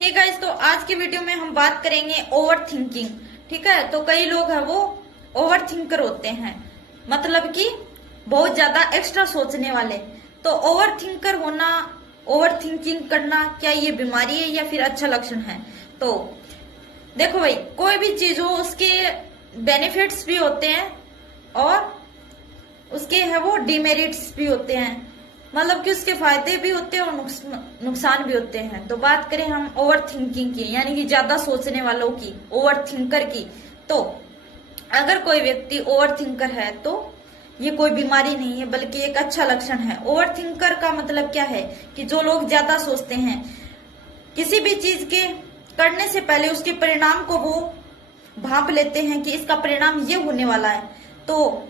ठीक है गाइस, तो आज की वीडियो में हम बात करेंगे ओवर थिंकिंग। ठीक है, तो कई लोग हैं वो ओवर थिंकर होते हैं, मतलब कि बहुत ज्यादा एक्स्ट्रा सोचने वाले। तो ओवर थिंकर होना, ओवर थिंकिंग करना, क्या ये बीमारी है या फिर अच्छा लक्षण है? तो देखो भाई, कोई भी चीज हो उसके बेनिफिट्स भी होते हैं और उसके है वो डिमेरिट्स भी होते हैं, मतलब कि उसके फायदे भी होते हैं और नुकसान भी होते हैं। तो बात करें हम ओवर थिंकिंग की, यानी कि ज्यादा सोचने वालों की, ओवर थिंकर की, तो अगर कोई व्यक्ति ओवर थिंकर है तो ये कोई बीमारी नहीं है बल्कि एक अच्छा लक्षण है। ओवर थिंकर का मतलब क्या है कि जो लोग ज्यादा सोचते हैं, किसी भी चीज के करने से पहले उसके परिणाम को वो भांप लेते हैं कि इसका परिणाम ये होने वाला है। तो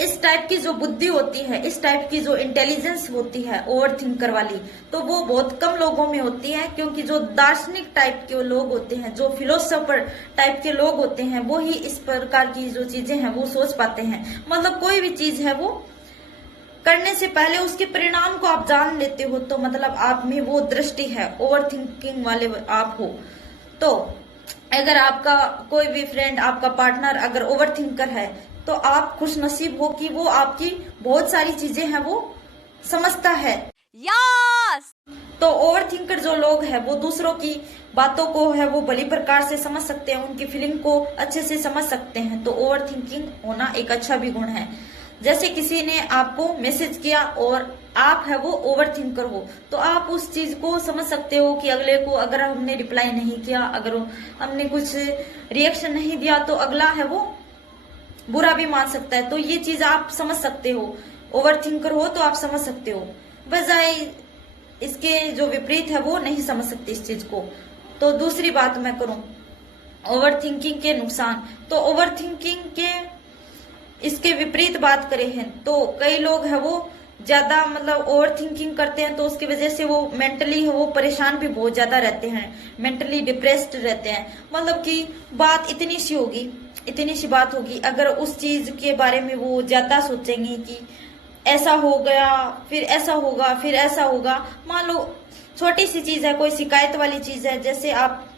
इस टाइप की जो बुद्धि होती है, इस टाइप की जो इंटेलिजेंस होती है ओवर थिंकर वाली, तो वो बहुत कम लोगों में होती है। क्योंकि जो दार्शनिक टाइप के लोग होते हैं, जो फिलोसोफर टाइप के लोग होते हैं, वो ही इस प्रकार की जो चीजें हैं वो सोच पाते हैं। मतलब कोई भी चीज है वो करने से पहले उसके परिणाम को आप जान लेते हो, तो मतलब आप में वो दृष्टि है, ओवर थिंकिंग वाले आप हो। तो अगर आपका कोई भी फ्रेंड, आपका पार्टनर अगर ओवर थिंकर है तो आप खुश नसीब हो कि वो आपकी बहुत सारी चीजें हैं वो समझता है। यस। तो ओवर थिंकर जो लोग हैं वो दूसरों की बातों को है वो भली प्रकार से समझ सकते हैं, उनकी फीलिंग को अच्छे से समझ सकते हैं। तो ओवर थिंकिंग होना एक अच्छा भी गुण है। जैसे किसी ने आपको मैसेज किया और आप है वो ओवर थिंकर हो, तो आप उस चीज को समझ सकते हो कि अगले को अगर हमने रिप्लाई नहीं किया, अगर हमने कुछ रिएक्शन नहीं दिया, तो अगला है वो बुरा भी मान सकता है। तो ये चीज आप समझ सकते हो, ओवर थिंकर हो तो आप समझ सकते हो। बजाय इसके जो विपरीत है वो नहीं समझ सकते इस चीज को। तो दूसरी बात मैं करूं ओवर थिंकिंग के नुकसान, तो ओवर थिंकिंग के इसके विपरीत बात करें हैं तो कई लोग है वो ज्यादा मतलब ओवर थिंकिंग करते हैं, तो उसकी वजह से वो मेंटली वो परेशान भी बहुत ज्यादा रहते हैं, मेंटली डिप्रेस्ड रहते हैं। मतलब कि बात इतनी सी होगी, इतनी सी बात होगी, अगर उस चीज के बारे में वो ज्यादा सोचेंगे कि ऐसा हो गया, फिर ऐसा होगा, फिर ऐसा होगा। मान लो छोटी सी चीज है, कोई शिकायत वाली चीज है, जैसे आप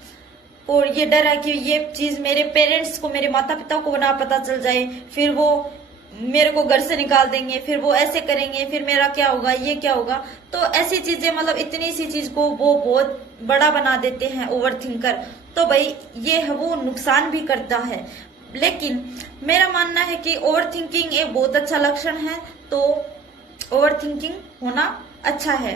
और ये डर है कि ये चीज मेरे पेरेंट्स को, मेरे माता पिता को ना पता चल जाए, फिर वो मेरे को घर से निकाल देंगे, फिर वो ऐसे करेंगे, फिर मेरा क्या होगा, ये क्या होगा। तो ऐसी चीजें, मतलब इतनी सी चीज को वो बहुत बड़ा बना देते हैं ओवर थिंकर। तो भाई ये है वो नुकसान भी करता है। लेकिन मेरा मानना है कि ओवर थिंकिंग एक बहुत अच्छा लक्षण है, तो ओवर थिंकिंग होना अच्छा है।